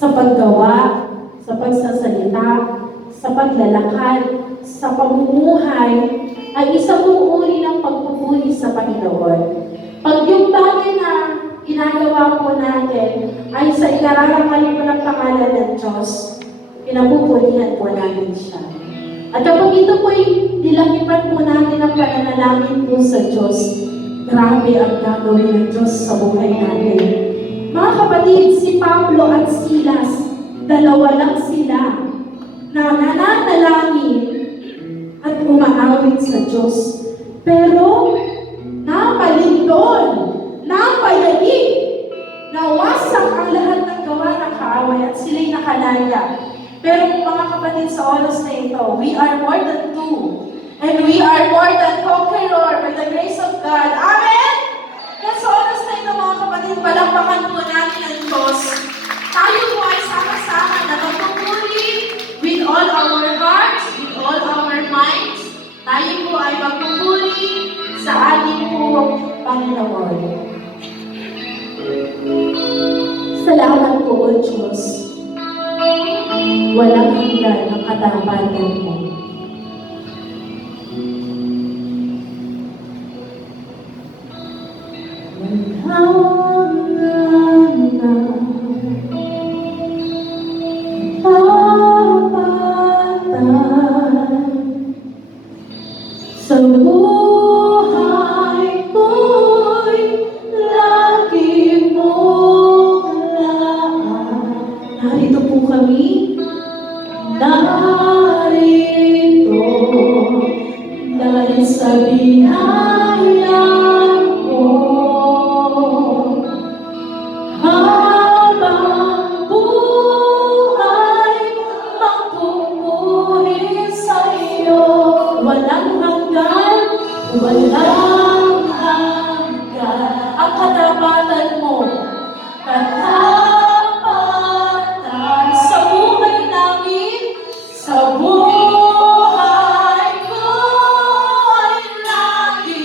sa paggawa, sa pagsasalita, sa paglalakad, sa pamumuhay, ay isang uri ng pagpupuri sa Panginoon. Pag yung bagay na ginagawa po natin ay sa ikararangal po ng pangalan ng Diyos, pinapupurihan po natin siya. At kapag ito po'y nilakipan po natin ang pananalangin po sa Diyos, grabe ang gagawin ng Diyos sa buhay natin. Mga kapatid, si Pablo at Silas, dalawa lang sila na nananalangin at umaawit sa Diyos. Pero, napalindol, napayagig, nawasak ang lahat ng gawa ng kaaway at sila'y nakalaya. Pero mga kapatid, sa oras na ito, we are more than two. And we are more than conqueror by the grace of God. Amen? Kaya sa oras na ito, mga kapatid, palakpakan po natin ang Diyos. Tayo po ay sama-sama na magpupuri with all our hearts, with all our minds. Tayo po ay magpupuri sa ating po Panginoon. Salamat po, O Diyos. Walang hanggan ang katapatan mo. Sa buhay ko'y lagi mong laan. Narito po kami. Narito dahil sa biyaya mo. Habang buhay, magpupuri sa iyo. Walang hanggan, walang hanggan. Ang katapatan mo, katapatan sa buhay namin, sa buhay ko ay lagi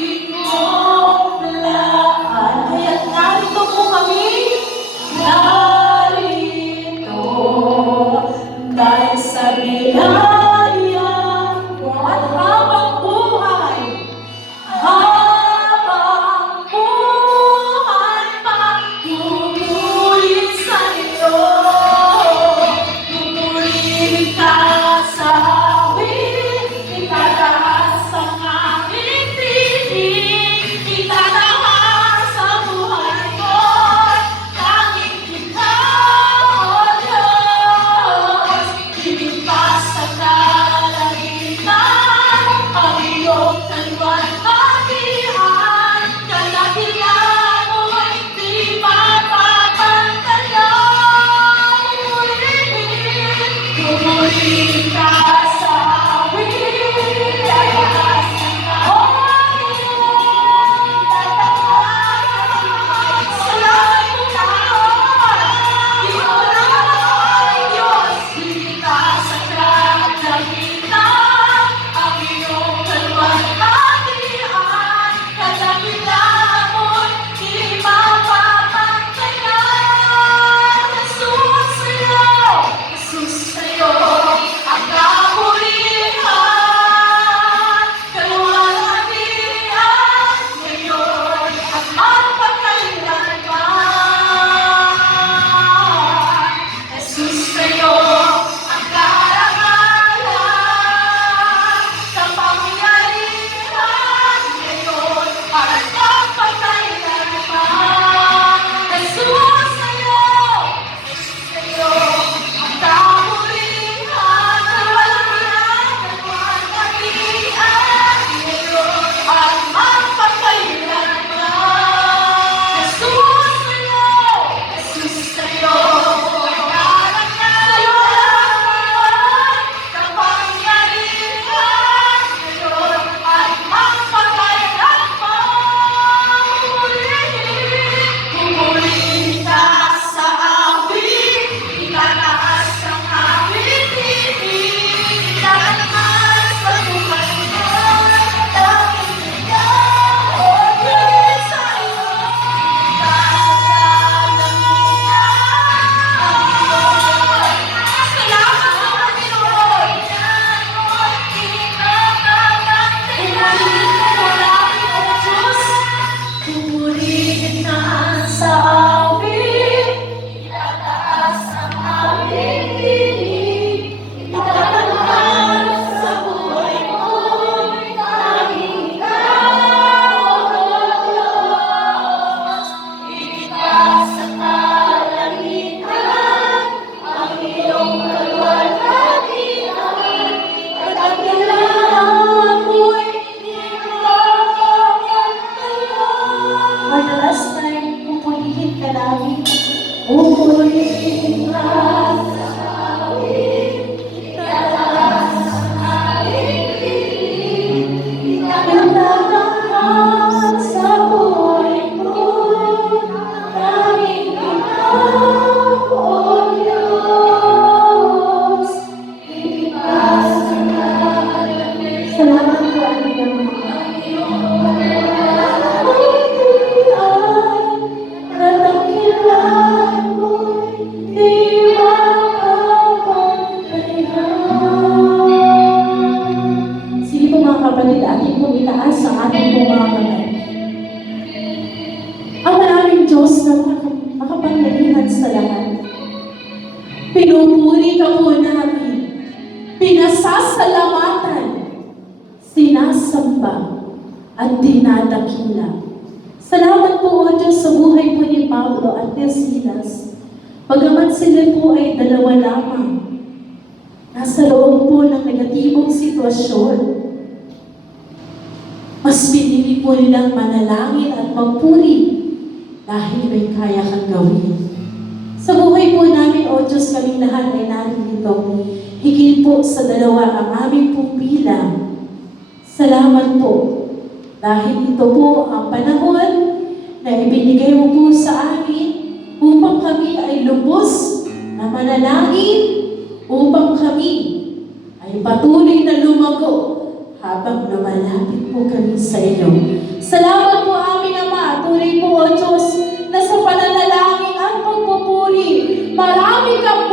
Pinupuri ka po namin. Pinasasalamatan, sinasamba, at dinadakila. Salamat po, O Diyos, sa buhay po ni Pablo at ni Silas. Bagamat sila po ay dalawa lamang, nasa loob po ng negatibong sitwasyon, mas pinili po nilang manalangin at magpuri dahil may kaya kang gawin. Sa buhay po namin, O Diyos, kaming lahat ay narito. Higit po sa dalawa ang aming pong bilang. Salamat po. Dahil ito po ang panahon na ibinigay mo po sa amin upang kami ay lubos na manalangin, upang kami ay patuloy na lumago habang lumalapit po kami sa iyo. Salamat po aming Ama. Tuloy po, O Diyos, na sa pananalangin at pagpupuri, marami kang